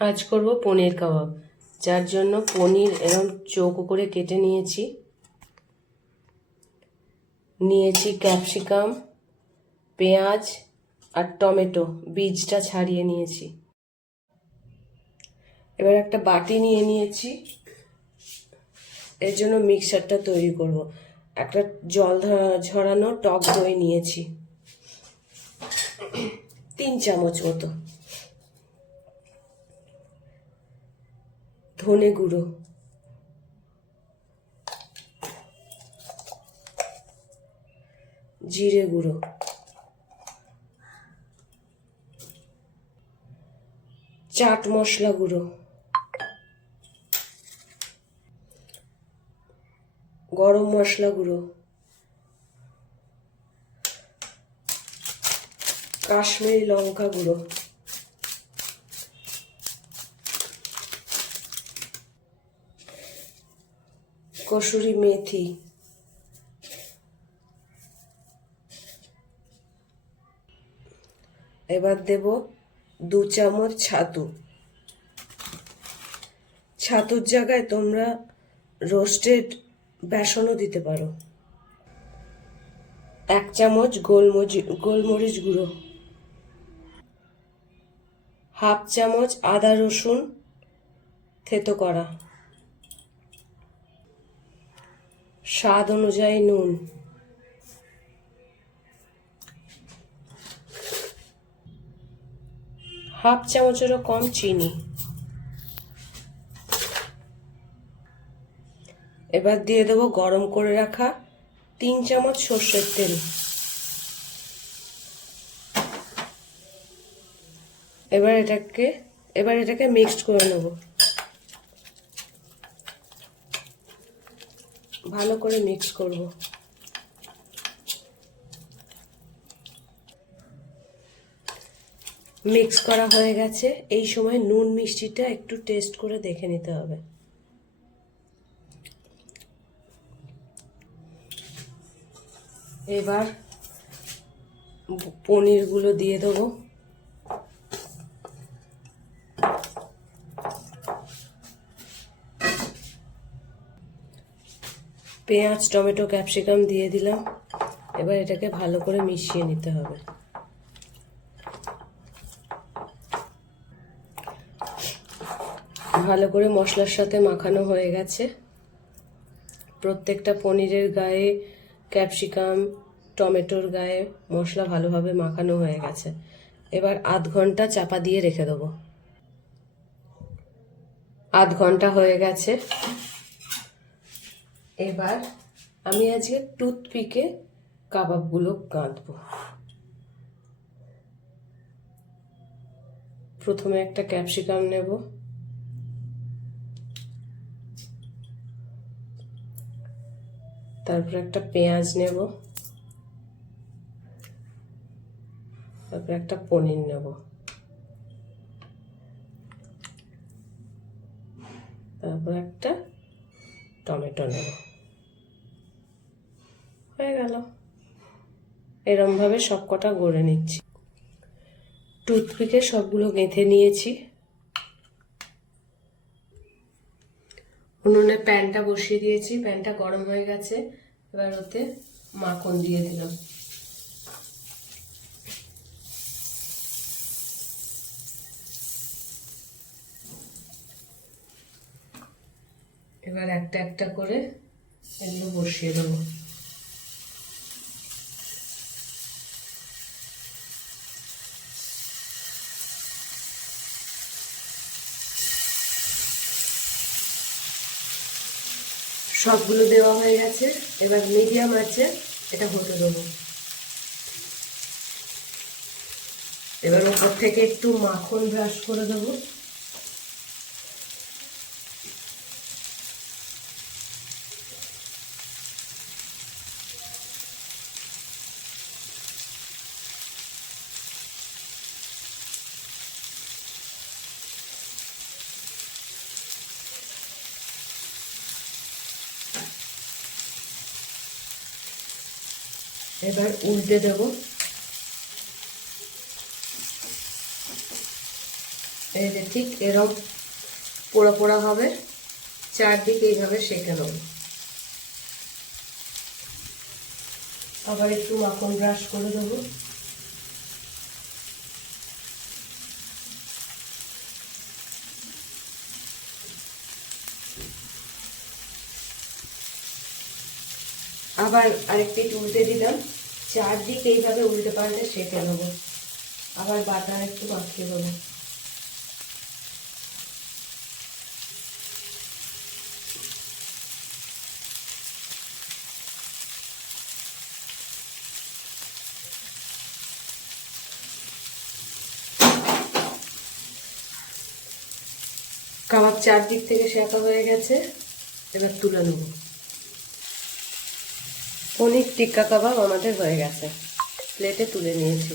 আজ করব পনির কাবাব। যার জন্য পনির এরকম চৌকো করে কেটে নিয়েছি ক্যাপসিকাম, পেঁয়াজ আর টমেটো বীজটা ছাড়িয়ে নিয়েছি। এবার একটা বাটি নিয়ে নিয়েছি, এর জন্য মিক্সারটা তৈরি করব। একটা জল ঝরানো টক দই নিয়েছি 3 চামচ মতো, ধনে গুঁড়ো, জিরে গুঁড়ো, চাট মশলা গুঁড়ো, গরম মশলা গুঁড়ো, কাশ্মীরি লঙ্কা গুঁড়ো, কসুরি মেথি, এবার দেব 2 চামচ ছাতু। ছাতুর জায়গায় তোমরা রোস্টেড বেসনও দিতে পারো। 1 চামচ গোলমরিচ গুঁড়ো, 1/2 চামচ আদা রসুন থেতো করা, স্বাদ অনুযায়ী নুন, হাফ চামচেরও কম চিনি। এবার দিয়ে দেবো গরম করে রাখা 3 চামচ সর্ষের তেল। এবার এটাকে মিক্সড করে নেব, ভালো করে মিক্স করব। মিক্স করা হয়ে গেছে। এই সময় নুন মিষ্টিটা একটু টেস্ট করে দেখে নিতে হবে। এবার পনিরগুলো দিয়ে দেবো। পেঁয়াজ, টমেটো, ক্যাপসিকাম দিয়ে দিলাম। এবার এটাকে ভালো করে মিশিয়ে নিতে হবে। ভালো করে মশলার সাথে মাখানো হয়ে গেছে। প্রত্যেকটা পনিরের গায়ে, ক্যাপসিকাম, টমেটোর গায়ে মশলা ভালোভাবে মাখানো হয়ে গেছে। এবার আধ ঘন্টা চাপা দিয়ে রেখে দেবো। আধ ঘন্টা হয়ে গেছে। এবার আমি আজকে টুথপিকে কাবাবগুলো গাঁথবো। প্রথমে একটা ক্যাপসিকাম নেব, তারপর একটা পেঁয়াজ নেব, তারপর একটা পনির নেব, তারপর একটা টমেটো নেব। হয়ে গেল। এরমভাবে সবকটা গড়ে নিচ্ছি। টুথপিকে সবগুলো গেঁথে নিয়েছি। উনুনে প্যানটা বসিয়ে দিয়েছি, প্যানটা গরম হয়ে গেছে। এবার ওতে মাখন দিয়ে দিলাম। এবার একটা একটা করে এগুলো বসিয়ে দেবো। সবগুলো দেওয়া হয়ে গেছে। এবার মিডিয়াম আছে এটা হতে দেবো। এবার ওপর থেকে একটু মাখন ব্রাশ করে দেবো। এবার উল্টে দেব। এই যে ঠিক এরকম পোড়া পোড়া হবে, চারদিকে এইভাবে সেঁকে নেব। আবার একটু মাখন ব্রাশ করে দেবো। আবার আরেকটা একটু উল্টে দিলাম, চারদিকে এইভাবে উল্টে পাল্টে সেঁকে নেবো। আবার বাটার একটু মাখিয়ে দেবো। কাবাব চারদিক থেকে সেঁকা হয়ে গেছে, এবার তুলে নেব। পনির টিক্কা কাবাব আমাদের হয়ে গেছে, প্লেটে তুলে নিয়েছি।